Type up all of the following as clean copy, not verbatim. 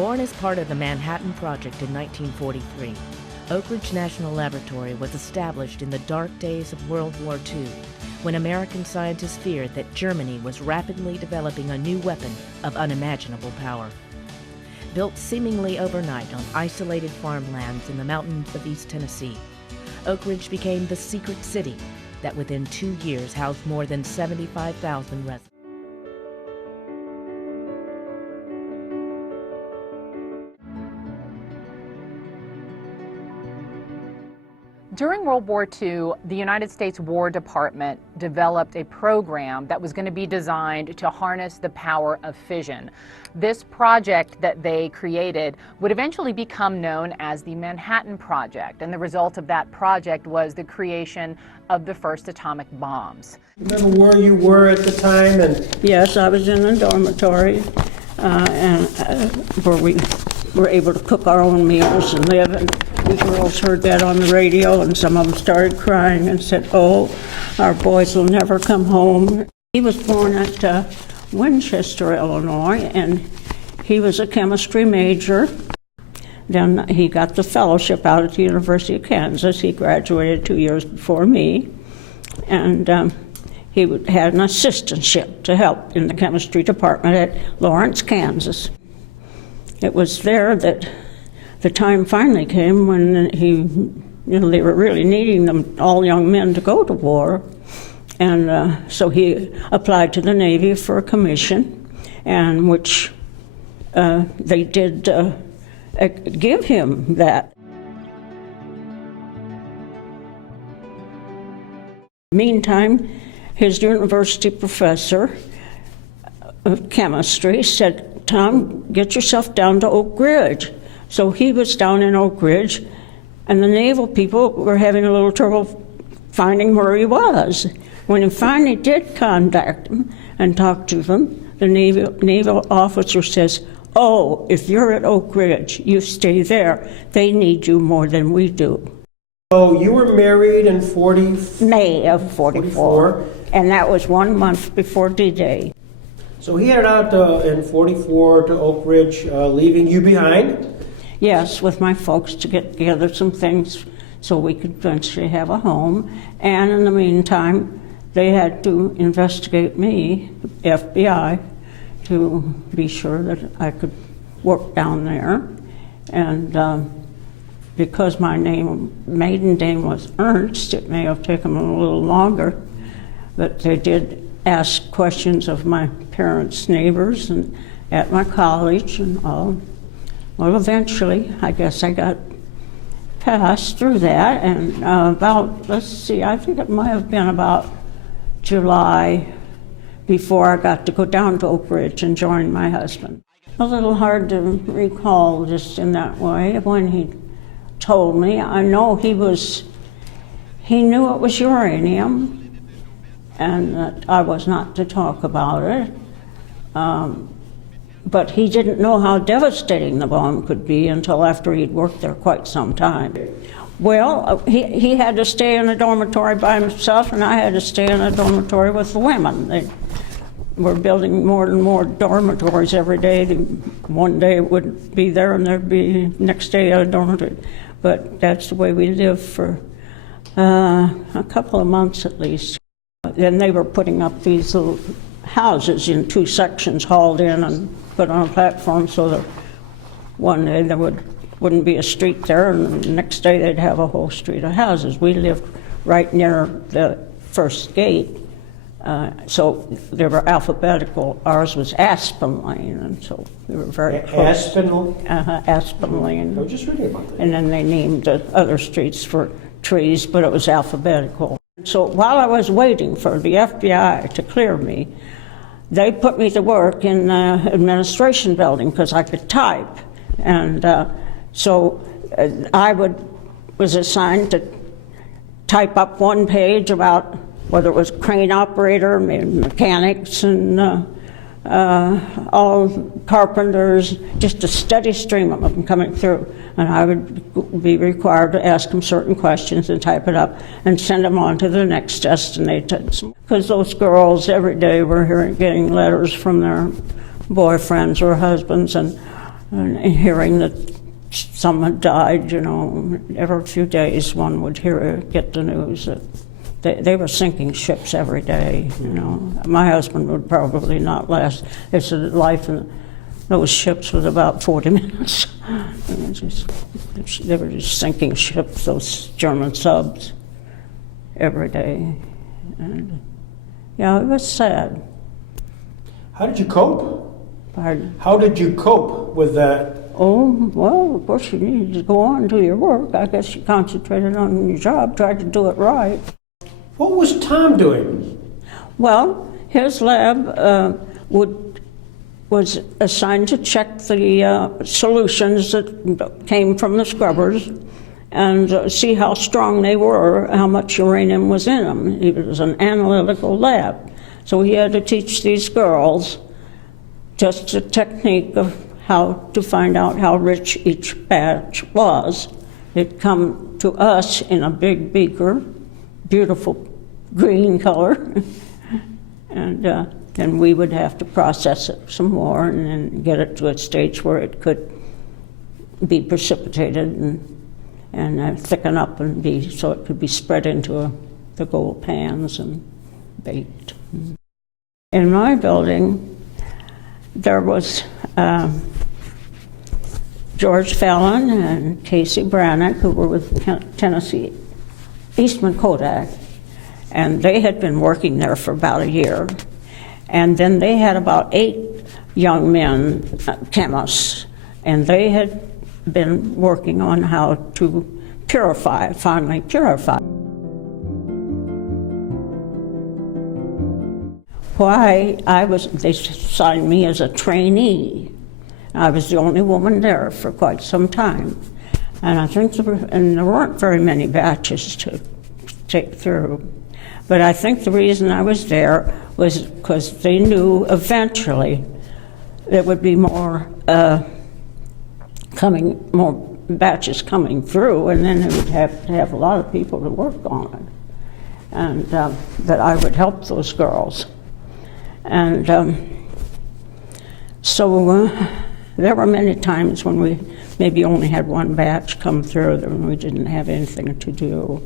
Born as part of the Manhattan Project in 1943, Oak Ridge National Laboratory was established in the dark days of World War II, when American scientists feared that Germany was rapidly developing a new weapon of unimaginable power. Built seemingly overnight on isolated farmlands in the mountains of East Tennessee, Oak Ridge became the secret city that within 2 years housed more than 75,000 residents. During World War II, the United States War Department developed a program that was going to be designed to harness the power of fission. This project that they created would eventually become known as the Manhattan Project, and the result of that project was the creation of the first atomic bombs. Remember where you were at the time? And yes, I was in a dormitory where we were able to cook our own meals and live. And we girls heard that on the radio, and some of them started crying and said, "Oh, our boys will never come home." He was born at Winchester, Illinois, and he was a chemistry major. Then he got the fellowship out at the University of Kansas. He graduated 2 years before me, and he had an assistantship to help in the chemistry department at Lawrence, Kansas. It was there that the time finally came when they were really needing them, all young men, to go to war. And so he applied to the Navy for a commission, and which they did give him that. Meantime, his university professor of chemistry said, "Tom, get yourself down to Oak Ridge." So he was down in Oak Ridge, and the naval people were having a little trouble finding where he was. When he finally did contact him and talk to them, the naval officer says, "Oh, if you're at Oak Ridge, you stay there. They need you more than we do." So you were married in May of 44, and that was 1 month before D-Day. So he headed out in 44 to Oak Ridge, leaving you behind? Yes, with my folks to get together some things so we could eventually have a home. And in the meantime, they had to investigate me, the FBI, to be sure that I could work down there. And because my maiden name was Ernst, it may have taken them a little longer, but they did ask questions of my parents' neighbors and at my college and all. Well, eventually, I guess I got passed through that, and I think it might have been about July before I got to go down to Oak Ridge and join my husband. A little hard to recall just in that way. When he told me, I know he knew it was uranium, and that I was not to talk about it. But he didn't know how devastating the bomb could be until after he'd worked there quite some time. Well, he had to stay in a dormitory by himself, and I had to stay in a dormitory with the women. They were building more and more dormitories every day. One day it would be there, and there'd be next day a dormitory. But that's the way we lived for a couple of months at least. Then they were putting up these little houses in 2 sections, hauled in and put on a platform, so that one day there wouldn't be a street there, and the next day they'd have a whole street of houses. We lived right near the first gate, so they were alphabetical. Ours was Aspen Lane, and so we were very close. Aspen Lane. I was just reading about that. And then they named the other streets for trees, but it was alphabetical. So while I was waiting for the FBI to clear me, they put me to work in the administration building because I could type. And so I was assigned to type up one page about whether it was crane operator, mechanics, and all carpenters, just a steady stream of them coming through. And I would be required to ask them certain questions and type it up and send them on to the next test. And they because those girls every day were getting letters from their boyfriends or husbands, and and hearing that some had died, you know, every few days one would get the news that they were sinking ships every day, you know. My husband would probably not last. They said life in those ships was about 40 minutes. They were just sinking ships, those German subs, every day. And, yeah, it was sad. How did you cope? Pardon? How did you cope with that? Oh, well, of course you needed to go on and do your work. I guess you concentrated on your job, tried to do it right. What was Tom doing? Well, his lab was assigned to check the solutions that came from the scrubbers and see how strong they were, how much uranium was in them. It was an analytical lab. So he had to teach these girls just a technique of how to find out how rich each batch was. It'd come to us in a big beaker, beautiful green color, and then we would have to process it some more and then get it to a stage where it could be precipitated and thicken up and so it could be spread into the gold pans and baked. In my building, there was George Fallon and Casey Brannick, who were with Tennessee Eastman Kodak, and they had been working there for about a year. And then they had about 8 young men, chemists, and they had been working on how to finally purify. They signed me as a trainee. I was the only woman there for quite some time. And I think there weren't very many batches to take through. But I think the reason I was there was because they knew eventually there would be more batches coming through, and then they would have to have a lot of people to work on it, and that I would help those girls. And so there were many times when we maybe only had one batch come through, when we didn't have anything to do.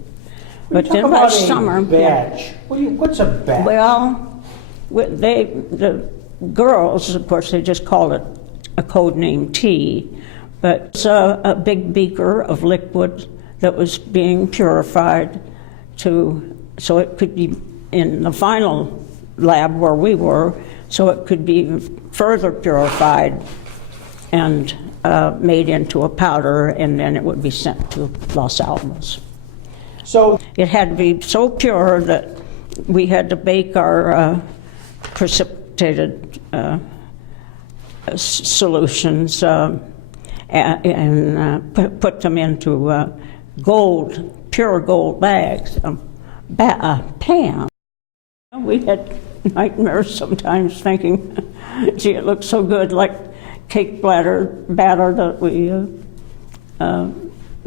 But then last summer, batch. What's a batch? Well, the girls, of course, they just called it a code name T, but it's a big beaker of liquid that was being purified so it could be in the final lab where we were, so it could be further purified and made into a powder, and then it would be sent to Los Alamos. So it had to be so pure that we had to bake our precipitated solutions and put them into pure gold bags, pan. We had nightmares sometimes thinking, gee, it looks so good, like cake batter that we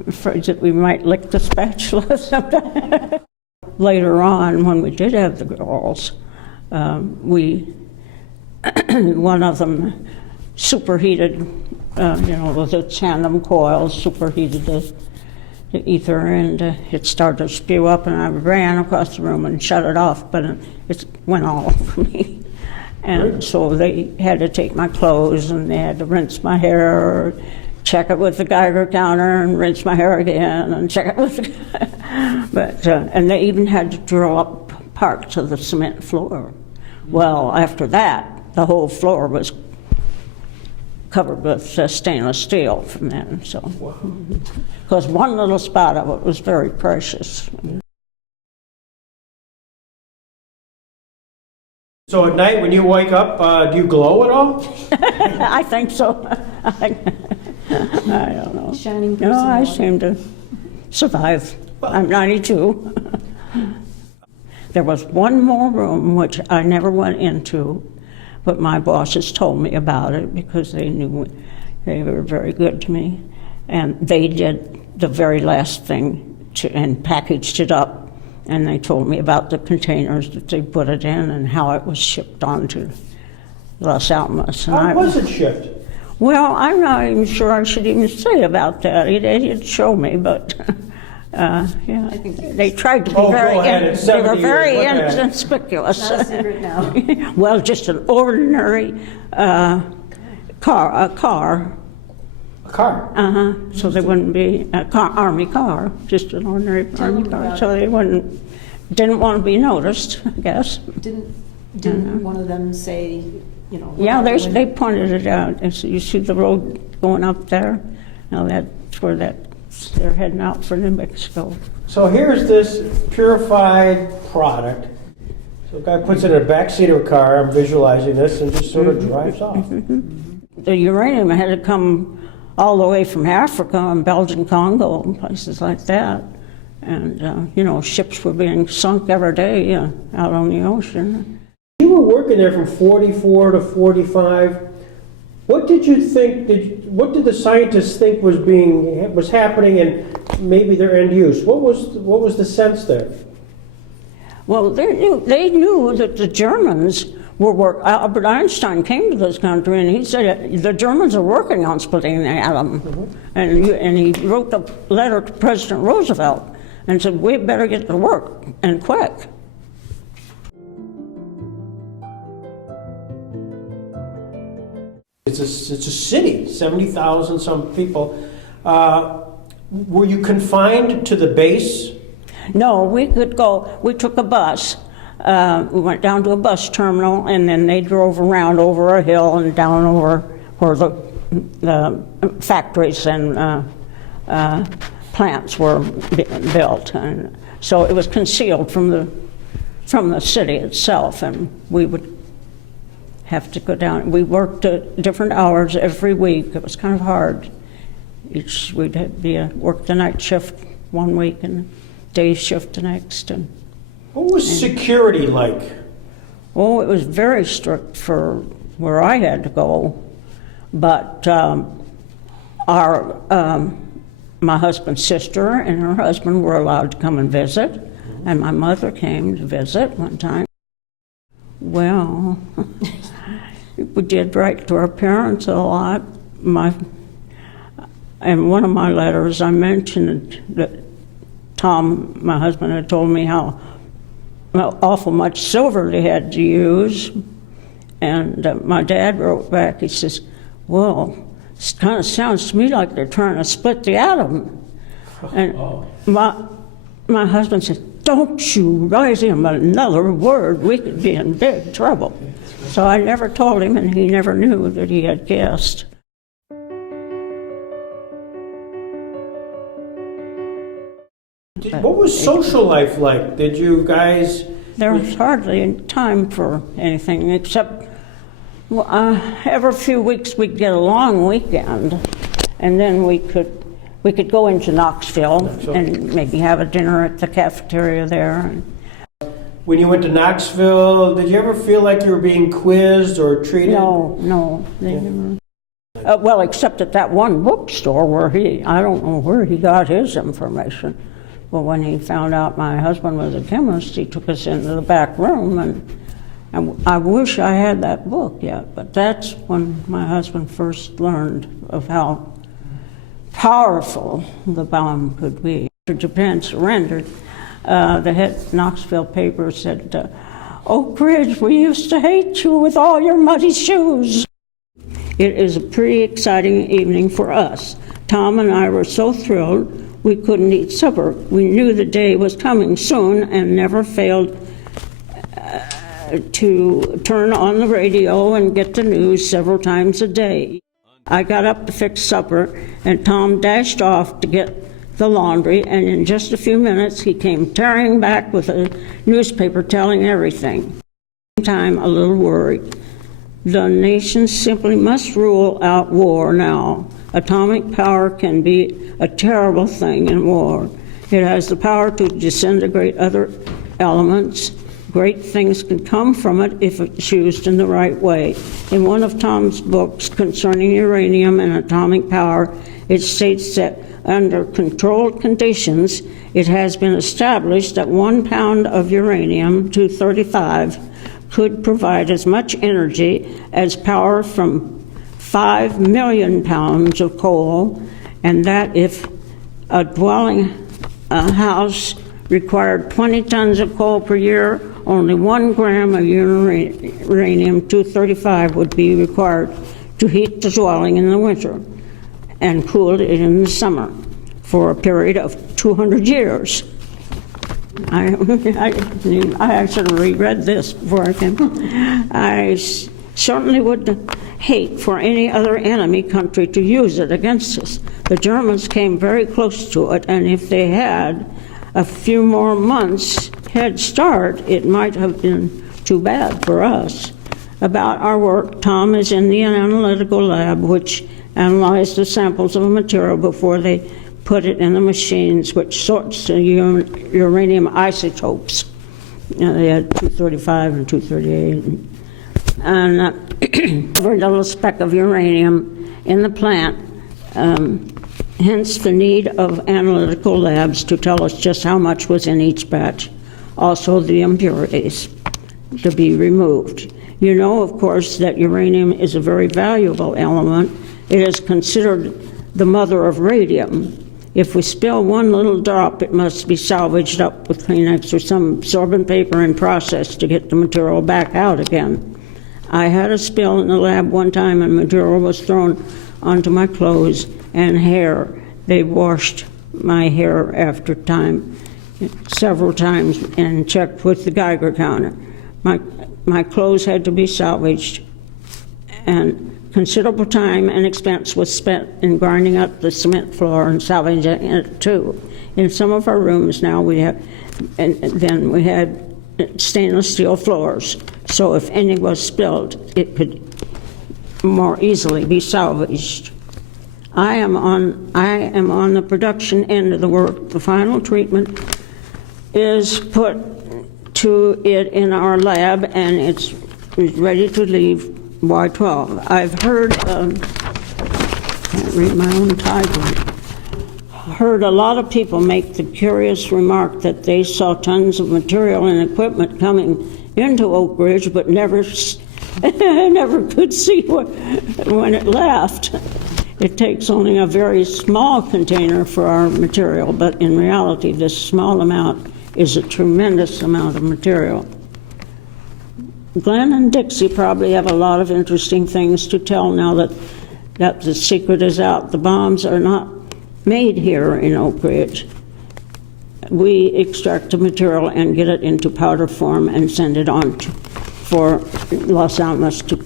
afraid that we might lick the spatula sometime. Later on, when we did have the girls, one of them superheated, with the tandem coils, superheated the ether, and it started to spew up, and I ran across the room and shut it off, but it went all over me. And so they had to take my clothes, and they had to rinse my hair, check it with the Geiger counter, and rinse my hair again, and check it with the and they even had to drill up parts of the cement floor. Well, after that, the whole floor was covered with stainless steel from then. So, because one little spot of it was very precious. So at night when you wake up, do you glow at all? I think so. I don't know. Shining No, I personality. seem to survive. I'm 92. There was one more room which I never went into, but my bosses told me about it because they knew they were very good to me. And they did the very last thing and packaged it up. And they told me about the containers that they put it in and how it was shipped on to Los Alamos. And How was it shipped? Well, I'm not even sure I should even say about that. They did show me, but yeah, they tried to be Oh, very, go ahead. It's they were 70 very years. Look at it. inconspicuous. Not a secret now. Well, just an ordinary car. A car. So they wouldn't be a army car, just an ordinary army them car. about So they didn't want to be noticed, I guess. Didn't one of them say, you know? Yeah, look out the they window? pointed it out. And so you see the road going up there? Now that's where they're heading out for New Mexico. So here's this purified product. So a guy puts it in the back seat of a car, I'm visualizing this, and just sort of drives off. The uranium had to come all the way from Africa and Belgian Congo and places like that. And, you know, ships were being sunk every day out on the ocean. You were working there from 44 to 45. What did you think, what did the scientists think was happening and maybe their end use? What was the sense there? Well, they knew that the Germans were Albert Einstein came to this country and he said the Germans are working on splitting the atom. And he wrote a letter to President Roosevelt and said, we better get to work, and quick. It's a city, 70,000 some people. Were you confined to the base? No, we took a bus. We went down to a bus terminal, and then they drove around over a hill and down over where the factories and plants were built. And so it was concealed from the city itself, and we would have to go down. We worked at different hours every week. It was kind of hard. We'd work the night shift one week and day shift the next. And What was security like? oh, it was very strict for where I had to go, but my husband's sister and her husband were allowed to come and visit, and my mother came to visit one time. Well, we did write to our parents a lot. In one of my letters, I mentioned that Tom, my husband, had told me how awful much silver they had to use. And my dad wrote back, he says, well, it kind of sounds to me like they're trying to split the atom. And my husband said, don't you write him another word, we could be in big trouble. So I never told him, and he never knew that he had guessed. What was social life like? Did you guys... There was hardly any time for anything except every few weeks we'd get a long weekend, and then we could go into Knoxville and maybe have a dinner at the cafeteria there. When you went to Knoxville, did you ever feel like you were being quizzed or treated? No, they never. Well, except at that one bookstore where I don't know where he got his information. But when he found out my husband was a chemist, he took us into the back room, and I wish I had that book yet, but that's when my husband first learned of how powerful the bomb could be. After Japan surrendered, the head Knoxville paper said, Oak Ridge, we used to hate you with all your muddy shoes. It is a pretty exciting evening for us. Tom and I were so thrilled we couldn't eat supper. We knew the day was coming soon and never failed to turn on the radio and get the news several times a day. I got up to fix supper, and Tom dashed off to get the laundry, and in just a few minutes he came tearing back with a newspaper telling everything. Time a little worried. The nation simply must rule out war now. Atomic power can be a terrible thing in war. It has the power to disintegrate other elements. Great things can come from it if it's used in the right way. In one of Tom's books concerning uranium and atomic power, it states that under controlled conditions, it has been established that 1 pound of uranium-235 could provide as much energy as power from 5 million pounds of coal, and that if a house required 20 tons of coal per year, only 1 gram of uranium-235 would be required to heat the dwelling in the winter and cool it in the summer for a period of 200 years. I should have reread this before I came. I certainly would hate for any other enemy country to use it against us. The Germans came very close to it, and if they had a few more months head start, it might have been too bad for us. About our work, Tom is in the analytical lab, which analyzed the samples of a material before they put it in the machines, which sorts the uranium isotopes. They had 235 and 238. And every little speck of uranium in the plant, hence the need of analytical labs to tell us just how much was in each batch. Also the impurities to be removed. You know, of course, that uranium is a very valuable element. It is considered the mother of radium. If we spill one little drop, it must be salvaged up with Kleenex or some absorbent paper and processed to get the material back out again. I had a spill in the lab one time and material was thrown onto my clothes and hair. They washed my hair after time, several times, and checked with the Geiger counter. My clothes had to be salvaged, and considerable time and expense was spent in grinding up the cement floor and salvaging it too. In some of our rooms now we have, and then we had stainless steel floors, so if any was spilled, it could more easily be salvaged. I am on the production end of the work. The final treatment is put to it in our lab, and it's ready to leave Y12. I've heard, can't read my own title, heard a lot of people make the curious remark that they saw tons of material and equipment coming into Oak Ridge, but never could see when it left. It takes only a very small container for our material, but in reality, this small amount is a tremendous amount of material. Glenn and Dixie probably have a lot of interesting things to tell now that the secret is out. The bombs are not made here in Oak Ridge. We extract the material and get it into powder form and send it on for Los Alamos to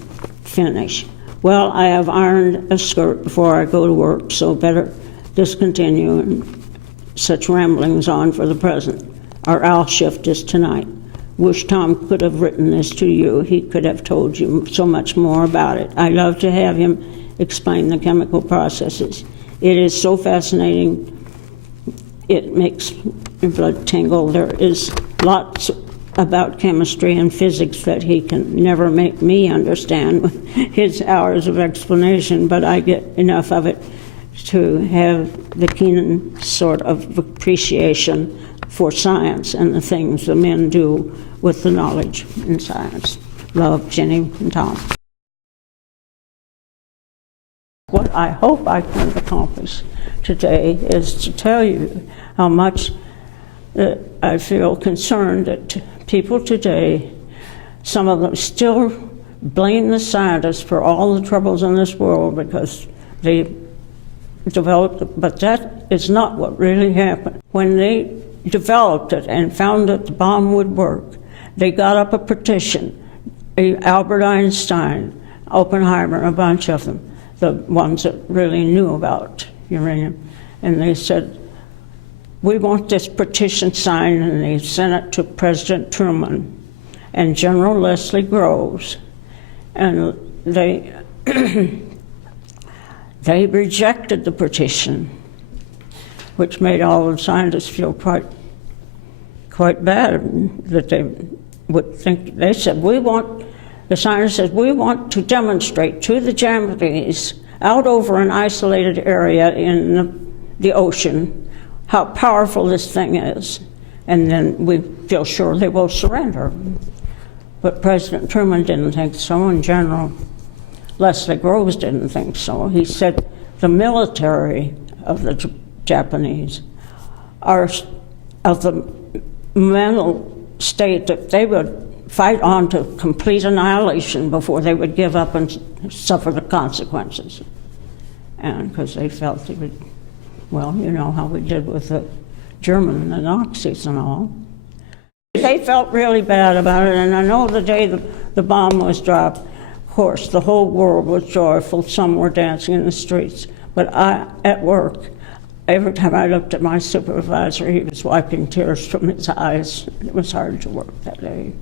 finish. Well, I have ironed a skirt before I go to work, so better discontinue and such ramblings on for the present. Our owl shift is tonight. Wish Tom could have written this to you. He could have told you so much more about it. I love to have him explain the chemical processes. It is so fascinating. It makes your blood tingle. There is lots about chemistry and physics that he can never make me understand with his hours of explanation, but I get enough of it to have the keen sort of appreciation for science and the things the men do with the knowledge in science. Love, Jenny and Tom. What I hope I can accomplish today is to tell you how much I feel concerned that people today, some of them still blame the scientists for all the troubles in this world because they developed it, but that is not what really happened. When they developed it and found that the bomb would work, they got up a petition. Albert Einstein, Oppenheimer, a bunch of them, the ones that really knew about uranium, and they said, we want this petition signed, and they sent it to President Truman and General Leslie Groves, and they they rejected the petition, which made all the scientists feel quite bad that they would think. They said, the scientist said, we want to demonstrate to the Japanese out over an isolated area in the ocean how powerful this thing is, and then we feel sure they will surrender. But President Truman didn't think so, and General Leslie Groves didn't think so. He said the military of the Japanese are of the mental state that they would fight on to complete annihilation before they would give up and suffer the consequences. And because they felt they would, well, you know how we did with the German and the Nazis and all. They felt really bad about it, and I know the day the bomb was dropped, of course, the whole world was joyful. Some were dancing in the streets. But at work, every time I looked at my supervisor, he was wiping tears from his eyes. It was hard to work that day.